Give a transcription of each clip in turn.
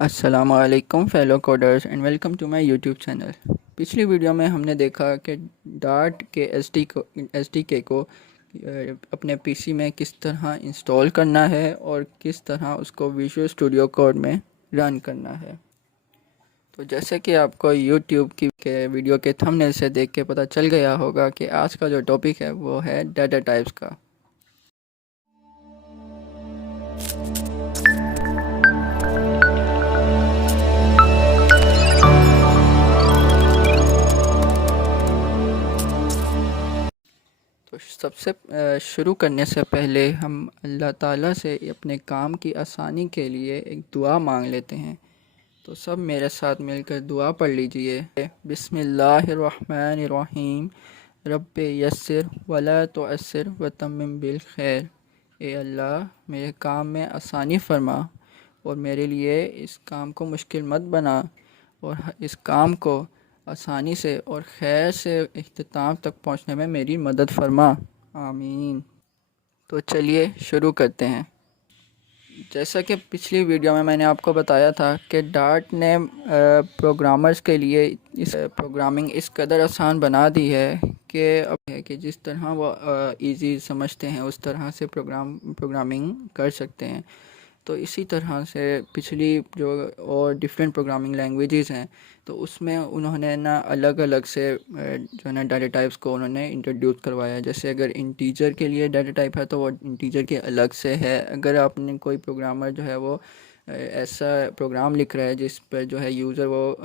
अस्सलाम वालेकुम fellow coders and welcome to my YouTube channel. पिछली वीडियो में हमने देखा कि डार्ट के एसडीके को अपने पीसी में किस तरह इंस्टॉल करना है और किस तरह उसको विजुअल स्टूडियो कोड में रन करना है। तो जैसे कि आपको यूट्यूब के वीडियो के थंबनेल से देख के पता चल गया होगा कि आज का जो टॉपिक है वो है डाटा टाइप्स का। तो सबसे शुरू करने से पहले हम अल्लाह ताला से अपने काम की आसानी के लिए एक दुआ मांग लेते हैं। तो सब मेरे साथ मिलकर दुआ पढ़ लीजिए। बिस्मिल्लाहिर्रहमानिर्रहीम रब्बे यस्सिर वला तुअस्सिर व तम्मिम बिल खैर। ए अल्लाह, मेरे काम में आसानी फरमा और मेरे लिए इस काम को मुश्किल मत बना और इस काम को आसानी से और खैर से इख्तिताम तक पहुंचने में मेरी मदद फरमा, आमीन। तो चलिए शुरू करते हैं। जैसा कि पिछली वीडियो में मैंने आपको बताया था कि डार्ट ने प्रोग्रामर्स के लिए इस प्रोग्रामिंग इस कदर आसान बना दी है कि अब है कि जिस तरह वो इजी समझते हैं उस तरह से प्रोग्रामिंग कर सकते हैं। तो इसी तरह से पिछली जो और डिफरेंट प्रोग्रामिंग लैंग्वेजेस हैं तो उसमें उन्होंने ना अलग अलग से जो है ना डाटा टाइप्स को उन्होंने इंट्रोड्यूस करवाया। जैसे अगर इंटीजर के लिए डाटा टाइप है तो वो इंटीजर के अलग से है। अगर आपने कोई प्रोग्रामर जो है वो ऐसा प्रोग्राम लिख रहा है जिस पर जो है यूज़र वो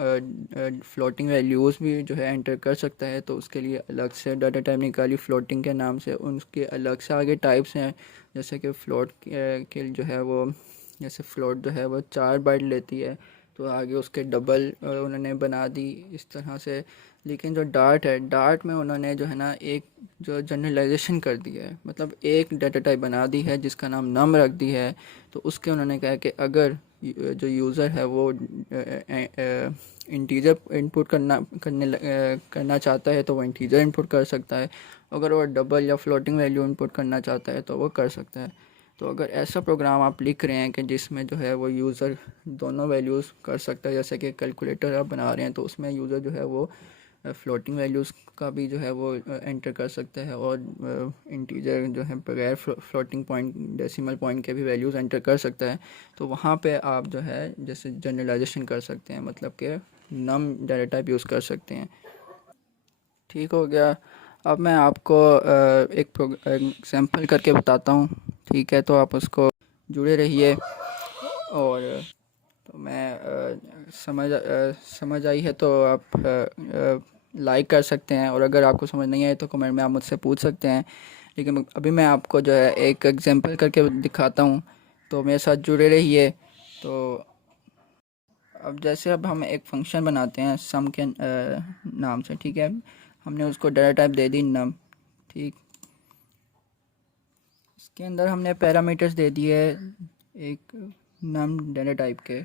फ्लोटिंग वैल्यूज़ भी जो है एंटर कर सकता है तो उसके लिए अलग से डाटा टाइप निकाली फ्लोटिंग के नाम से। उनके अलग से आगे टाइप्स हैं, जैसे कि फ़्लोट के जो है वो जैसे फ़्लोट जो है वो 4 बाइट लेती है तो आगे उसके डबल उन्होंने बना दी इस तरह से। लेकिन जो डार्ट है, डार्ट में उन्होंने जो है ना एक जो जनरलाइजेशन कर दिया है, मतलब एक डाटा टाइप बना दी है जिसका नाम नम रख दी है। तो उसके उन्होंने कहा कि अगर जो यूज़र है वो इंटीजर इनपुट करना चाहता है तो वो इंटीजर इनपुट कर सकता है। अगर वो डबल या फ्लोटिंग वैल्यू इनपुट करना चाहता है तो वो कर सकता है। तो अगर ऐसा प्रोग्राम आप लिख रहे हैं कि जिसमें जो है वो यूज़र दोनों वैल्यूज़ कर सकता है, जैसे कि कैलकुलेटर आप बना रहे हैं तो उसमें यूज़र जो है वो फ्लोटिंग वैल्यूज़ का भी जो है वो एंटर कर सकता है और इंटीजर जो है बगैर फ्लोटिंग पॉइंट डेसिमल पॉइंट के भी वैल्यूज़ एंटर कर सकता है। तो वहाँ पे आप जो है जैसे जनरलाइजेशन कर सकते हैं, मतलब कि नम डाटा टाइप यूज़ कर सकते हैं। ठीक हो गया। अब मैं आपको एक एग्जांपल करके बताता हूँ, ठीक है? तो आप उसको जुड़े रहिए। और तो मैं समझ आई है तो आप लाइक कर सकते हैं और अगर आपको समझ नहीं आए तो कमेंट में आप मुझसे पूछ सकते हैं। लेकिन अभी मैं आपको जो है एक एग्जांपल करके दिखाता हूँ, तो मेरे साथ जुड़े रहिए। तो अब हम एक फंक्शन बनाते हैं सम के नाम से, ठीक है? हमने उसको डाटा टाइप दे दी नम, ठीक। इसके अंदर हमने पैरामीटर्स दे दिए एक नम डाटा टाइप के,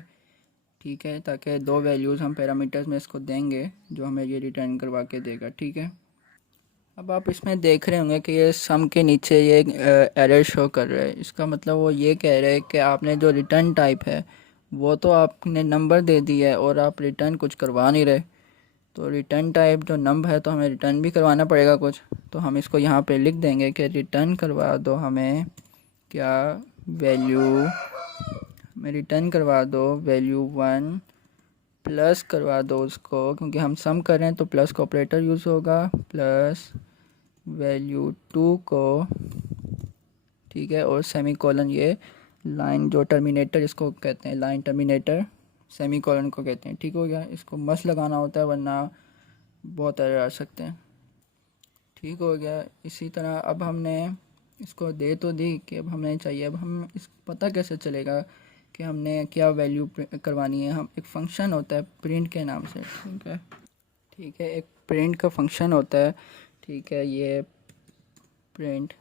ठीक है, ताकि 2 वैल्यूज़ हम पैरामीटर्स में इसको देंगे जो हमें ये रिटर्न करवा के देगा, ठीक है। अब आप इसमें देख रहे होंगे कि ये सम के नीचे ये एरर शो कर रहा है। इसका मतलब वो ये कह रहा है कि आपने जो रिटर्न टाइप है वो तो आपने नंबर दे दी है और आप रिटर्न कुछ करवा नहीं रहे। तो रिटर्न टाइप जो नंबर है तो हमें रिटर्न भी करवाना पड़ेगा कुछ। तो हम इसको यहाँ पे लिख देंगे कि रिटर्न करवा दो हमें क्या वैल्यू, हमें रिटर्न करवा दो वैल्यू 1 प्लस करवा दो उसको, क्योंकि हम सम कर रहे हैं तो प्लस का ऑपरेटर यूज़ होगा, प्लस वैल्यू 2 को, ठीक है। और सेमी कॉलन, ये लाइन जो टर्मिनेटर इसको कहते हैं, लाइन टर्मिनेटर सेमी कॉलन को कहते हैं, ठीक हो गया। इसको मस्त लगाना होता है वरना बहुत एरर आ सकते हैं, ठीक हो गया। इसी तरह अब हमने इसको दे तो दी कि अब हमें चाहिए, अब हम इस पता कैसे चलेगा कि हमने क्या वैल्यू करवानी है। हम एक फ़ंक्शन होता है प्रिंट के नाम से, ठीक है, ठीक है, एक प्रिंट का फंक्शन होता है, ठीक है। ये प्रिंट,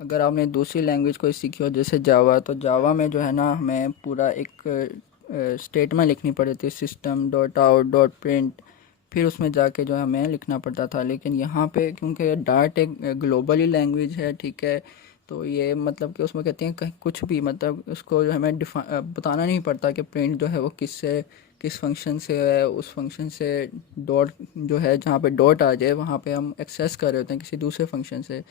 अगर आपने दूसरी लैंग्वेज कोई सीखी हो जैसे जावा, तो जावा में जो है ना हमें पूरा एक स्टेटमेंट लिखनी पड़ती थी, system dot out dot print, फिर उसमें जाके जो हमें लिखना पड़ता था। लेकिन यहाँ पे क्योंकि डार्ट एक ग्लोबली लैंग्वेज है, ठीक है, तो ये मतलब कि उसमें कहते हैं कहीं कुछ भी, मतलब उसको जो हमें बताना नहीं पड़ता कि प्रिंट जो है वो किस फंक्शन से है, उस फंक्शन से डॉट जो है जहाँ पे डॉट आ जाए वहाँ पे हम एक्सेस कर रहे होते हैं किसी दूसरे फंक्शन से।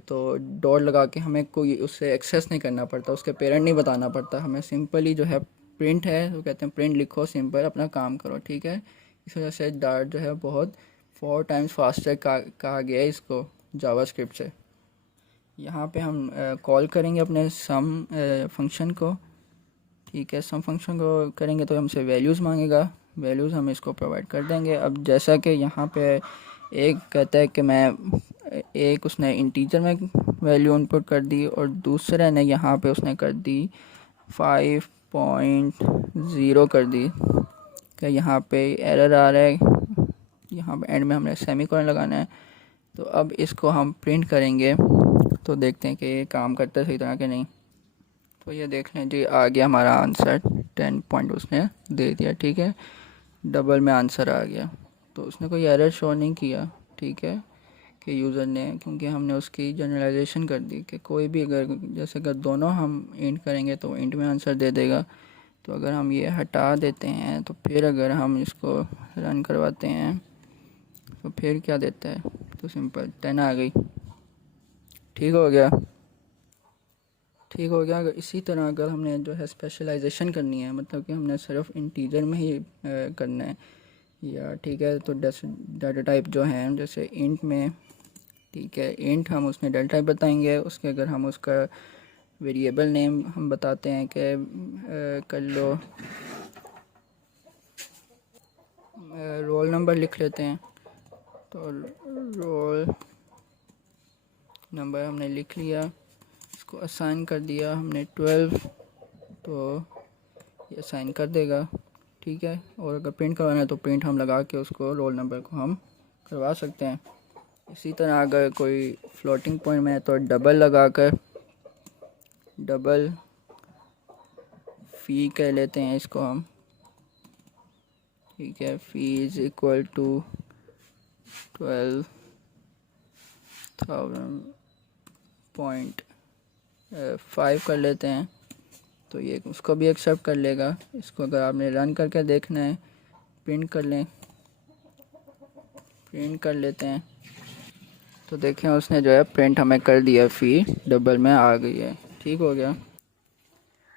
तो डॉट लगा के हमें कोई उससे एक्सेस नहीं करना पड़ता, उसके पेरेंट नहीं बताना पड़ता, हमें सिंपली जो है प्रिंट है तो कहते हैं प्रिंट लिखो, सिंपल अपना काम करो, ठीक है। इस वजह से डार्ट जो है बहुत 4 टाइम्स फास्टर कहा गया है इसको जावास्क्रिप्ट से। यहाँ पे हम कॉल करेंगे अपने सम फंक्शन को, ठीक है। सम फंक्शन को करेंगे तो हमसे वैल्यूज़ मांगेगा, वैल्यूज़ हम इसको प्रोवाइड कर देंगे। अब जैसा कि यहाँ पे एक कहता है कि मैं एक उसने इंटीजर में वैल्यू इनपुट कर दी और दूसरे ने यहाँ पे उसने कर दी 5.0 कर दी, कि यहाँ पे एरर आ रहा है, यहाँ पे एंड में हमने सेमीकोलन लगाना है। तो अब इसको हम प्रिंट करेंगे तो देखते हैं कि ये काम करता है सही तरह के नहीं। तो ये देख लें जी, आ गया हमारा आंसर 10 पॉइंट उसने दे दिया, ठीक है, डबल में आंसर आ गया। तो उसने कोई एरर शो नहीं किया, ठीक है, कि यूज़र ने, क्योंकि हमने उसकी जनरलाइजेशन कर दी कि कोई भी अगर जैसे अगर दोनों हम इंट करेंगे तो इंट में आंसर दे देगा। तो अगर हम ये हटा देते हैं तो फिर अगर हम इसको रन करवाते हैं तो फिर क्या देता है, तो सिंपल 10 आ गई, ठीक हो गया, ठीक हो गया। अगर इसी तरह अगर हमने जो है स्पेशलाइजेशन करनी है, मतलब कि हमने सिर्फ इंटीजर में ही करना है या, ठीक है, तो डाटा टाइप जो है जैसे इंट में, ठीक है, इंट हम उसमें डाटा टाइप बताएंगे, उसके अगर हम उसका वेरिएबल नेम हम बताते हैं कि कर लो रोल नंबर लिख लेते हैं। तो रोल नंबर हमने लिख लिया, इसको असाइन कर दिया हमने 12, तो ये असाइन कर देगा, ठीक है। और अगर प्रिंट करवाना है तो प्रिंट हम लगा के उसको रोल नंबर को हम करवा सकते हैं। इसी तरह अगर कोई फ्लोटिंग पॉइंट में है तो डबल लगा कर डबल फ़ी कह लेते हैं इसको हम, ठीक है। फ़ी इज़ इक्वल टू 12,000.5 कर लेते हैं, तो ये उसको भी एक्सेप्ट कर लेगा। इसको अगर आपने रन करके देखना है, प्रिंट कर लें, प्रिंट कर लेते हैं, तो देखें उसने जो है प्रिंट हमें कर दिया, फ़ी डबल में आ गई है, ठीक हो गया।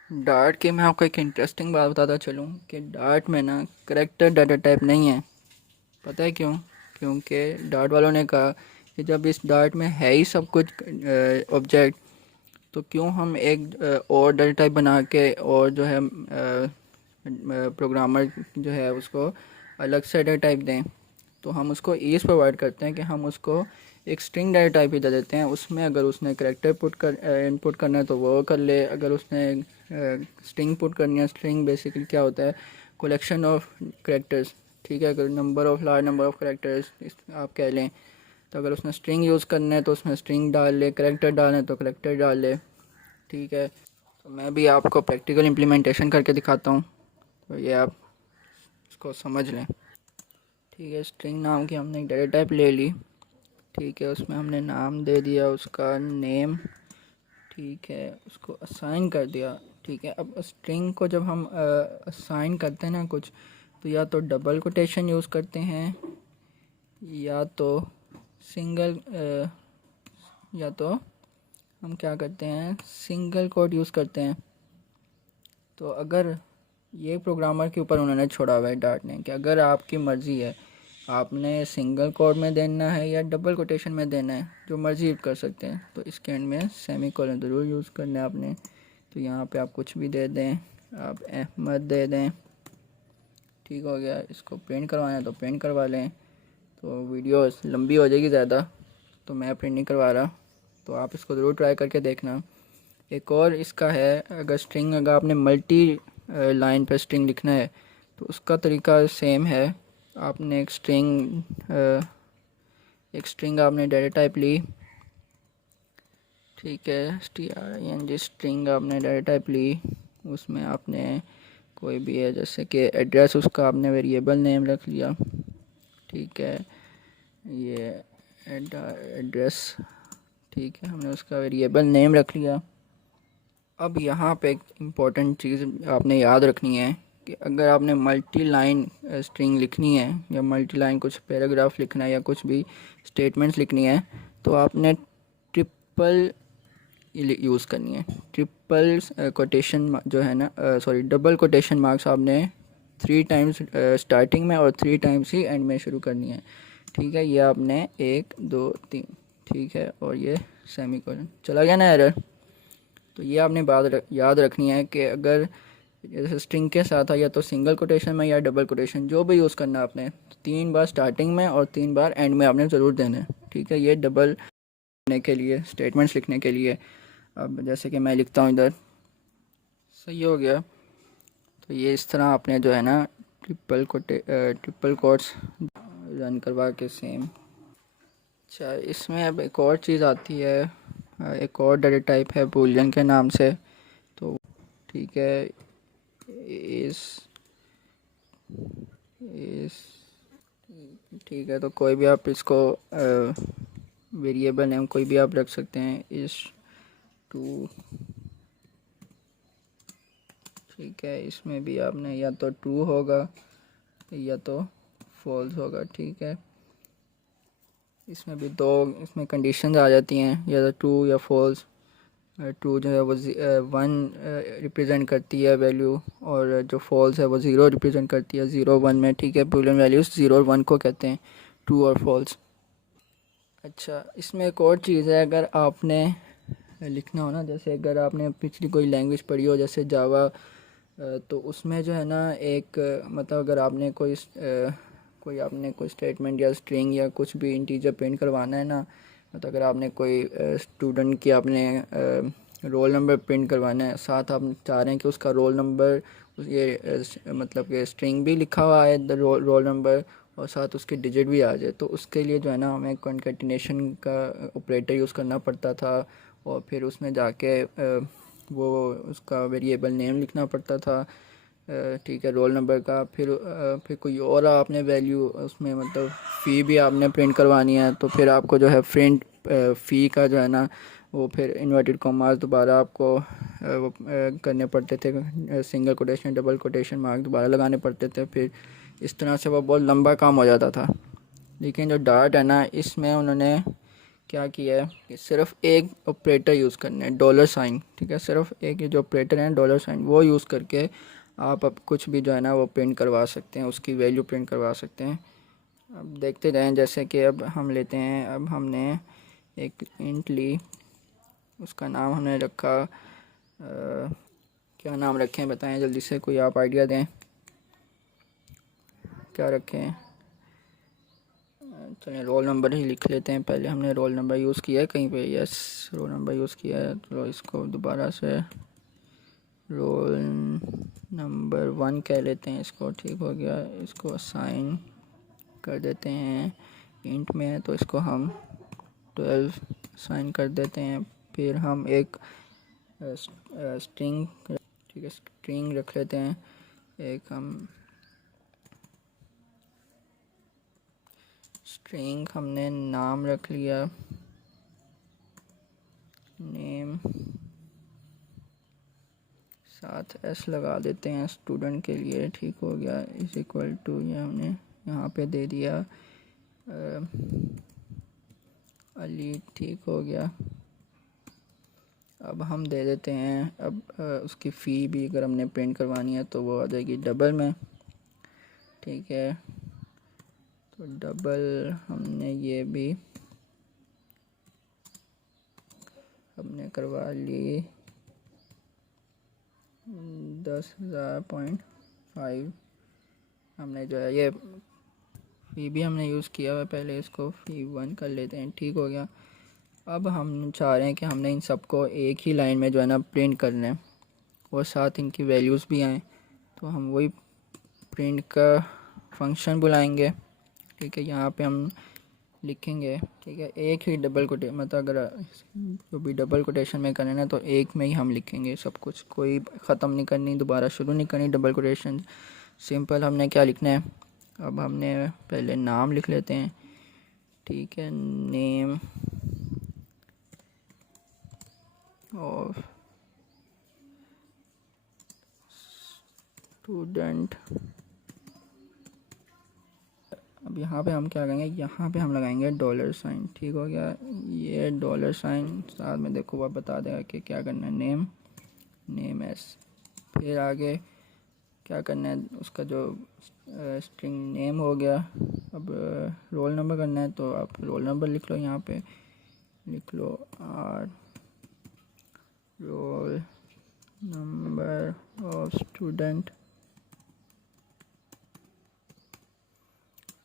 डार्ट की मैं आपको एक इंटरेस्टिंग बात बताता चलूँ कि डार्ट में ना करेक्टर डाटा टाइप नहीं है। पता है क्यों? क्योंकि डार्ट वालों ने कहा कि जब इस डार्ट में है ही सब कुछ ऑब्जेक्ट, तो क्यों हम एक और डाटा टाइप बना के और जो है प्रोग्रामर जो है उसको अलग से डाटा टाइप दें। तो हम उसको ईज़ प्रोवाइड करते हैं कि हम उसको एक स्ट्रिंग डाटा टाइप ही दे देते हैं, उसमें अगर उसने करेक्टर इनपुट करना है तो वो कर ले, अगर उसने स्ट्रिंग पुट करनी है, स्ट्रिंग बेसिकली क्या होता है, कलेक्शन ऑफ करेक्टर्स, ठीक है, अगर number of large number of characters आप कह लें। तो अगर उसने स्ट्रिंग यूज़ करना है तो उसमें स्ट्रिंग डाल ले, करेक्टर डालना है तो करेक्टर डाल ले, ठीक है। तो मैं भी आपको प्रैक्टिकल इम्प्लीमेंटेशन करके दिखाता हूँ, तो ये आप इसको समझ लें, ठीक है। स्ट्रिंग नाम की हमने एक डाटा टाइप ले ली, ठीक है, उसमें हमने नाम दे दिया उसका नेम, ठीक है, उसको असाइन कर दिया, ठीक है। अब स्ट्रिंग को जब हम असाइन करते हैं ना कुछ, तो या तो डबल कोटेशन यूज़ करते हैं या तो सिंगल या तो हम क्या करते हैं, सिंगल कोट यूज़ करते हैं। तो अगर ये प्रोग्रामर के ऊपर उन्होंने छोड़ा हुआ है डार्ट ने कि अगर आपकी मर्ज़ी है, आपने सिंगल कोट में देना है या डबल कोटेशन में देना है, जो मर्ज़ी कर सकते हैं। तो इसके एंड में सेमी कोलन ज़रूर यूज़ करना है आपने। तो यहाँ पे आप कुछ भी दे दें, आप अहमद दे दें, ठीक हो गया। इसको प्रिंट करवाना है तो प्रिंट करवा लें। तो वीडियो लंबी हो जाएगी ज़्यादा, तो मैं प्रिंट नहीं करवा रहा, तो आप इसको ज़रूर ट्राई करके देखना। एक और इसका है, अगर स्ट्रिंग अगर आपने मल्टी लाइन पर स्ट्रिंग लिखना है तो उसका तरीका सेम है। आपने एक स्ट्रिंग आपने डाटा टाइप ली, ठीक है, string स्ट्रिंग आपने डाटा टाइप ली, उसमें आपने कोई भी है जैसे कि एड्रेस, उसका आपने वेरिएबल नेम रख लिया, ठीक है, ये एड्रेस ठीक है, हमने उसका वेरिएबल नेम रख लिया। अब यहाँ पे एक इम्पॉर्टेंट चीज़ आपने याद रखनी है कि अगर आपने मल्टी लाइन स्ट्रिंग लिखनी है या मल्टी लाइन कुछ पैराग्राफ लिखना है या कुछ भी स्टेटमेंट्स लिखनी है तो आपने ट्रिपल यूज़ करनी है। ट्रिपल कोटेशन जो है ना, सॉरी, डबल कोटेशन मार्क्स आपने 3 टाइम्स स्टार्टिंग में और 3 टाइम्स ही एंड में शुरू करनी है। ठीक है, ये आपने 1 2 3, ठीक है, और ये सेमीकोलन। चला गया ना एरर? तो ये आपने बात याद रखनी है कि अगर जैसे स्ट्रिंग के साथ है या तो सिंगल कोटेशन में या डबल कोटेशन जो भी यूज़ करना है आपने 3 बार स्टार्टिंग में और 3 बार एंड में आपने ज़रूर देना है। ठीक है, ये डबल लिखने के लिए, स्टेटमेंट्स लिखने के लिए। अब जैसे कि मैं लिखता हूँ इधर, सही हो गया। तो ये इस तरह आपने जो है ना ट्रिपल कोट्स रन करवा के सेम। अच्छा, इसमें अब एक और चीज़ आती है, एक और डाटा टाइप है बूलियन के नाम से। तो ठीक है, इस ठीक है, तो कोई भी आप इसको वेरिएबल नेम कोई भी आप रख सकते हैं, इस टू। ठीक है, इसमें भी आपने या तो ट्रू होगा या तो फॉल्स होगा। ठीक है, इसमें भी इसमें कंडीशंस आ जाती हैं, या तो ट्रू या फॉल्स। ट्रू जो है वो 1 रिप्रेजेंट करती है वैल्यू, और जो फॉल्स है वो 0 रिप्रेजेंट करती है, 0 1 में। ठीक है, बूलियन वैल्यूज़ 0 और 1 को कहते हैं ट्रू और फॉल्स। अच्छा, इसमें एक और चीज़ है, अगर आपने लिखना हो ना, जैसे अगर आपने पिछली कोई लैंग्वेज पढ़ी हो जैसे जावा, तो उसमें जो है ना एक मतलब अगर आपने कोई स्टेटमेंट या स्ट्रिंग या कुछ भी इंटीजर प्रिंट करवाना है ना, तो अगर आपने कोई स्टूडेंट की आपने रोल नंबर प्रिंट करवाना है, साथ आप चाह रहे हैं कि उसका रोल नंबर, ये मतलब कि स्ट्रिंग भी लिखा हुआ है रोल नंबर और साथ उसके डिजिट भी आ जाए, तो उसके लिए जो है ना हमें कॉन्कैटिनेशन का ऑपरेटर यूज़ करना पड़ता था, और फिर उसमें जाके वो उसका वेरिएबल नेम लिखना पड़ता था। ठीक है, रोल नंबर का, फिर कोई और आपने वैल्यू उसमें, मतलब फ़ी भी आपने प्रिंट करवानी है, तो फिर आपको जो है प्रिंट फ़ी का जो है ना वो फिर इन्वर्टेड कॉमास दोबारा आपको वो करने पड़ते थे, single quotation double quotation mark दोबारा लगाने पड़ते थे। फिर इस तरह से वो बहुत लंबा काम हो जाता था। लेकिन जो डार्ट है ना, इसमें उन्होंने क्या किया है कि सिर्फ एक ऑपरेटर यूज़ करना है, डॉलर साइन। ठीक है, सिर्फ एक ये जो ऑपरेटर है डॉलर साइन, वो यूज़ करके आप अब कुछ भी जो है ना वो प्रिंट करवा सकते हैं, उसकी वैल्यू प्रिंट करवा सकते हैं। अब देखते जाएं, जैसे कि अब हम लेते हैं, अब हमने एक इंट ली, उसका नाम हमने रखा क्या नाम रखें बताएं जल्दी से, कोई आप आइडिया दें, क्या रखें? चलिए रोल नंबर ही लिख लेते हैं, पहले हमने रोल नंबर यूज़ किया है कहीं पे, यस रोल नंबर यूज़ किया है, तो इसको दोबारा से रोल नंबर 1 कह लेते हैं इसको। ठीक हो गया, इसको असाइन कर देते हैं, इंट में है तो इसको हम 12 असाइन कर देते हैं। फिर हम एक स्ट्रिंग, ठीक है, स्ट्रिंग रख लेते हैं, एक हम स्ट्रिंग हमने नाम रख लिया, नेम, साथ एस लगा देते हैं स्टूडेंट के लिए। ठीक हो गया, इज इक्वल टू, ये हमने यहाँ पे दे दिया अली। ठीक हो गया, अब हम दे देते हैं, अब उसकी फ़ी भी अगर हमने प्रिंट करवानी है तो वो आ जाएगी डबल में। ठीक है, तो डबल हमने ये भी हमने करवा ली 10,000.5। हमने जो है ये फ़ी भी हमने यूज़ किया हुआ, पहले इसको फ़ी 1 कर लेते हैं। ठीक हो गया, अब हम चाह रहे हैं कि हमने इन सबको एक ही लाइन में जो है ना प्रिंट करना है और साथ इनकी वैल्यूज़ भी आएँ, तो हम वही प्रिंट का फंक्शन बुलाएंगे। ठीक है, यहाँ पे हम लिखेंगे, ठीक है, एक ही डबल कोटेशन, मतलब अगर जो भी डबल कोटेशन में करना है तो एक में ही हम लिखेंगे सब कुछ, कोई ख़त्म नहीं करनी, दोबारा शुरू नहीं करनी डबल कोटेशन। सिंपल हमने क्या लिखना है, अब हमने पहले नाम लिख लेते हैं। ठीक है, नेम ऑफ स्टूडेंट। अब यहाँ पे हम क्या करेंगे, यहाँ पे हम लगाएंगे डॉलर साइन। ठीक हो गया, ये डॉलर साइन साथ में देखो वह बता देगा कि क्या करना है, नेम एस। फिर आगे क्या करना है, उसका जो स्ट्रिंग नेम हो गया। अब रोल नंबर करना है तो आप रोल नंबर लिख लो, यहाँ पे लिख लो R roll number of student.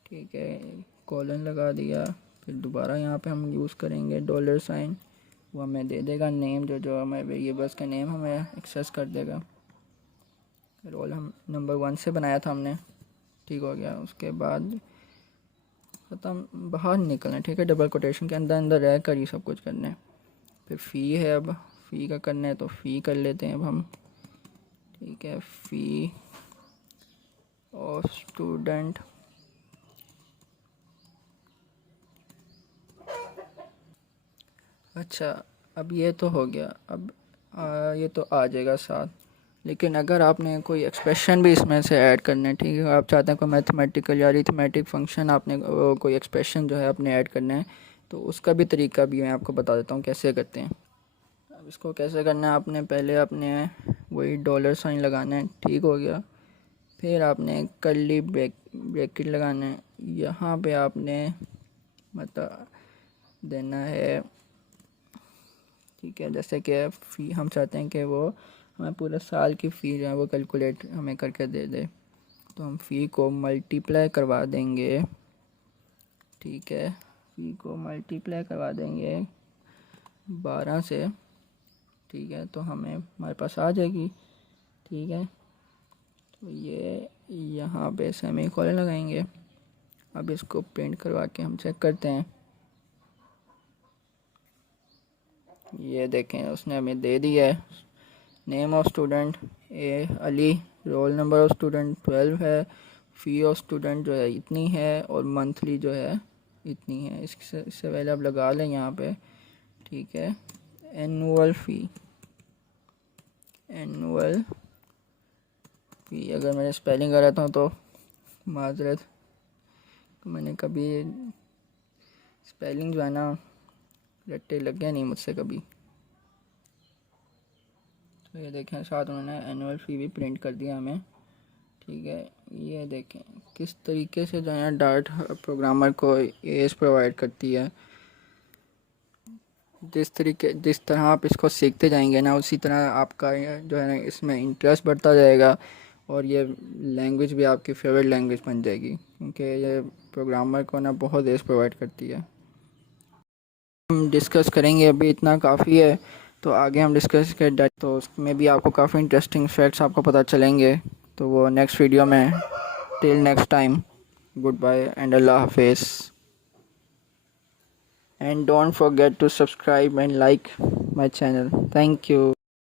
ठीक है, कॉलन लगा दिया। फिर दोबारा यहाँ पे हम यूज़ करेंगे डॉलर साइन, वो हमें दे देगा नेम, जो हमें वेरिएबल्स का नेम हमें एक्सेस कर देगा। रोल हम नंबर 1 से बनाया था हमने। ठीक हो गया, उसके बाद ख़त्म, बाहर निकलना है। ठीक है, डबल कोटेशन के अंदर अंदर रह कर ये सब कुछ करना है। फिर फ़ी है, अब फ़ी का करना है तो फ़ी कर लेते हैं अब हम। ठीक है, फ़ी ऑफ स्टूडेंट। अच्छा, अब ये तो हो गया। अब ये तो आ जाएगा साथ, लेकिन अगर आपने कोई एक्सप्रेशन भी इसमें से ऐड करना है, ठीक है, आप चाहते हैं कोई मैथमेटिकल या अरिथमेटिक फंक्शन आपने कोई एक्सप्रेशन जो है आपने ऐड करना है, तो उसका भी तरीका भी मैं आपको बता देता हूँ कैसे करते हैं। अब इसको कैसे करना है, आपने पहले आपने वही डॉलर साइन लगाना है। ठीक हो गया, फिर आपने कर्ली ब्रैकेट लगाना है। यहाँ पे आपने मतलब देना है, ठीक है, जैसे कि फ़ी हम चाहते हैं कि वो हमें पूरा साल की फ़ी जो है वो कैलकुलेट हमें करके दे दे, तो हम फ़ी को मल्टीप्लाई करवा देंगे। ठीक है, फ़ी को मल्टीप्लाई करवा देंगे 12 से। ठीक है, तो हमें हमारे पास आ जाएगी। ठीक है, तो ये यहाँ पे सेमीकोलन लगाएंगे। अब इसको प्रिंट करवा के हम चेक करते हैं। ये देखें, उसने हमें दे दिया है name of student A Ali, role number of student 12 है, फ़ी ऑफ स्टूडेंट जो है इतनी है, और मंथली जो है इतनी है। इससे पहले आप लगा लें यहाँ पे। ठीक है, एनुअल फ़ी अगर मैंने स्पेलिंग गलत हो तो माजरत, मैंने कभी स्पेलिंग जो है ना रट्टे लग गया नहीं मुझसे कभी। तो ये देखें, साथ उन्होंने एनुअल फ़ी भी प्रिंट कर दिया हमें। ठीक है, ये देखें किस तरीके से जो है डार्ट प्रोग्रामर को एज प्रोवाइड करती है। जिस तरह आप इसको सीखते जाएंगे ना, उसी तरह आपका जो है ना इसमें इंटरेस्ट बढ़ता जाएगा, और ये लैंग्वेज भी आपकी फेवरेट लैंग्वेज बन जाएगी, क्योंकि ये प्रोग्रामर को ना बहुत एज प्रोवाइड करती है। हम डिस्कस करेंगे, अभी इतना काफ़ी है, तो आगे हम डिस्कस कर, तो उसमें भी आपको काफ़ी इंटरेस्टिंग फैक्ट्स आपको पता चलेंगे, तो वो नेक्स्ट वीडियो में। Till next time, goodbye and अल्लाह हाफिज़, and don't forget to subscribe and like my channel. Thank you.